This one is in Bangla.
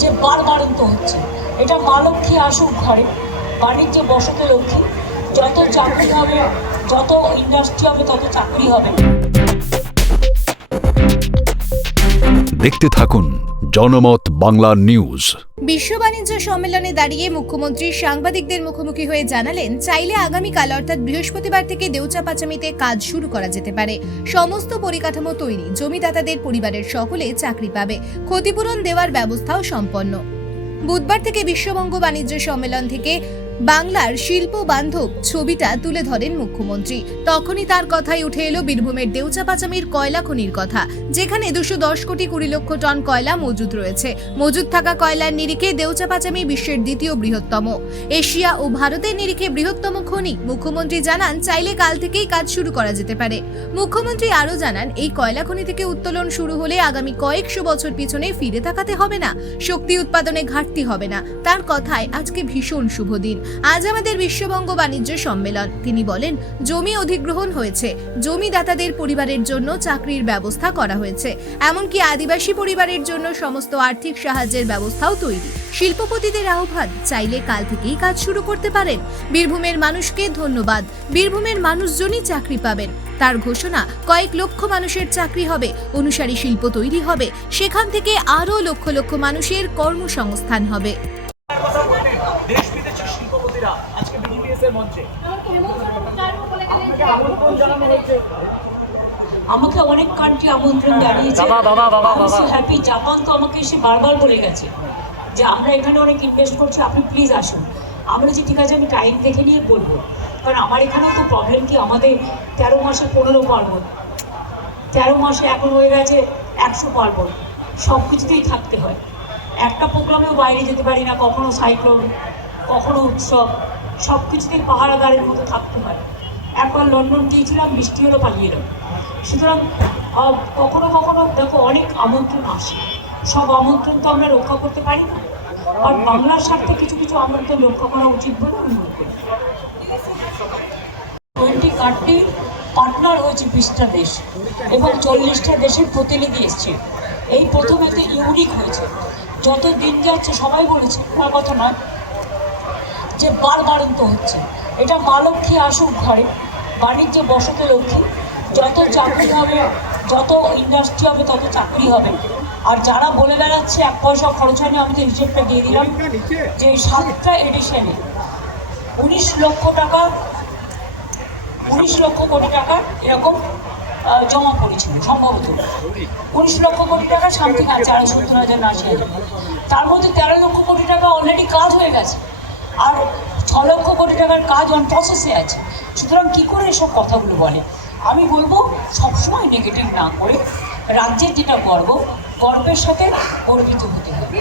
যে বারবারন্ত হচ্ছে। এটা মা লক্ষ্মী আসুক ঘরে বাণিজ্য বসতে লক্ষ্মী, যত চাকরি হবে, যত ইন্ডাস্ট্রি হবে, তত চাকরি হবে। দেখতে থাকুন জনমত বাংলা নিউজ বিশ্ব বাণিজ্য সম্মেলনে দাঁড়িয়ে মুখ্যমন্ত্রী সাংবাদিকদের মুখোমুখি হয়ে জানালেন, চাইলে আগামীকাল অর্থাৎ বৃহস্পতিবার থেকে দেউচা পাচামিতে কাজ শুরু করা যেতে পারে। সমস্ত পরিকাঠামো তৈরি, জমিদাতাদের পরিবারের সকলে চাকরি পাবে, ক্ষতিপূরণ দেওয়ার ব্যবস্থাও সম্পন্ন। বুধবার থেকে বিশ্ববঙ্গ বাণিজ্য সম্মেলন থেকে বাংলার শিল্প বান্ধব ছবিটা তুলে ধরেন মুখ্যমন্ত্রী। তখনই তার কথাই উঠে এলো বীরভূমের দেউচা পাচামির কয়লা খনির কথা। যেখানে দুশো দশ কোটি কুড়ি লক্ষ টন কয়লা মজুদ রয়েছে। মজুদ থাকা কয়লার নিরিখে দেউচা পাচামি বিশ্বের দ্বিতীয় বৃহত্তম। এশিয়া ও ভারতের নিরিখে বৃহত্তম খনি। মুখ্যমন্ত্রী জানান, চাইলে কাল থেকেই কাজ শুরু করা যেতে পারে। মুখ্যমন্ত্রী আরও জানান, এই কয়লা খনি থেকে উত্তোলন শুরু হলে আগামী কয়েকশো বছর পিছনে ফিরে তাকাতে হবে না। শক্তি উৎপাদনে ঘাটতি হবে না। তার কথায় আজকে ভীষণ শুভ দিন। আজ আমাদের বিশ্ববঙ্গ বাণিজ্য সম্মেলন। তিনি বলেন, জমি অধিগ্রহণ হয়েছে। জমিদাতাদের পরিবারের জন্য চাকরির ব্যবস্থা করা হয়েছে। এমনকি আদিবাসী পরিবারের জন্য সমস্ত আর্থিক সাহায্যের ব্যবস্থাও তৈরি। শিল্পপতিদের আহ্বান, চাইলে কাল থেকেই কাজ শুরু করতে পারেন। বীরভূমের মানুষকে ধন্যবাদ। বীরভূমের মানুষজনই চাকরি পাবেন। তার ঘোষণা, কয়েক লক্ষ মানুষের চাকরি হবে। অনুসারী শিল্প তৈরি হবে। সেখান থেকে আরও লক্ষ লক্ষ মানুষের কর্মসংস্থান হবে। বিদেশের শিল্পপতিরা আজকে বিডিপিএস এর মঞ্চে। আমন্ত্রণ জানানো হয়েছে আমাকে অনেক কান্ট্রি আমন্ত্রণ জানিয়েছে। হ্যাপি জাপান তো আমাকে এসে বারবার বলে গেছে যে আমরা এখানে অনেক ইনভেস্ট করছি আপনি প্লিজ আসুন। আমরা যে ঠিক আছে আমি টাইম দেখে নিয়ে বলব। কারণ আমার এখানেও তো প্রবলেম কি আমাদের তেরো মাসে পনেরো পার্বণ। তেরো মাসে এখন হয়ে গেছে একশো পার্বণ। সব কিছুতেই থাকতে হয়। একটা প্রোগ্রামেও বাইরে যেতে পারি না কখনো সাইক্লোন কখনো উৎসব সব কিছুতেই পাহারাদারের মতো থাকতে হয়। একবার লন্ডন গিয়েছিলাম, বৃষ্টি হলো পালিয়ে এলাম সুতরাং কখনো কখনো দেখো অনেক আমন্ত্রণ আসে। সব আমন্ত্রণ তো আমরা রক্ষা করতে পারি না। আর বাংলার স্বার্থে কিছু কিছু আমন্ত্রণ রক্ষা করা উচিত বলে আমি মনে করি। টোয়েন্টি কার্ডটি পার্টনার হয়েছে বিশটা দেশ এবং চল্লিশটা দেশের প্রতিনিধি এসছে। এই প্রথম এতে ইউনিক হয়েছে। যত দিন যাচ্ছে সবাই বলেছে কথা নয়। যে বারবারন্ত হচ্ছে। এটা মা লক্ষ্মী আসুক ঘরে বাণিজ্য বসতে লক্ষ্মী যত চাকরি হবে যত ইন্ডাস্ট্রি হবে তত চাকরি হবে। আর যারা বলে বেড়াচ্ছে এক পয়সা খরচ হয়নি আমি তো হিসেবটা দিয়ে দিলাম যে সাতটা এডিশনে উনিশ লক্ষ টাকা উনিশ লক্ষ কোটি টাকা এরকম জমা পড়েছিল সম্ভবত। উনিশ লক্ষ কোটি টাকা সামথিং আছে আড়াই সত্তর হাজার না। তার মধ্যে তেরো লক্ষ কোটি টাকা অলরেডি কাজ হয়ে গেছে। আর ছ লক্ষ কোটি টাকার কাজ অন প্রসেসে আছে। সুতরাং কী করে এসব কথাগুলো বলে? আমি বলব সবসময় নেগেটিভ না করে রাজ্যের যেটা গর্ব গর্বের সাথে গর্বিত হতে হবে।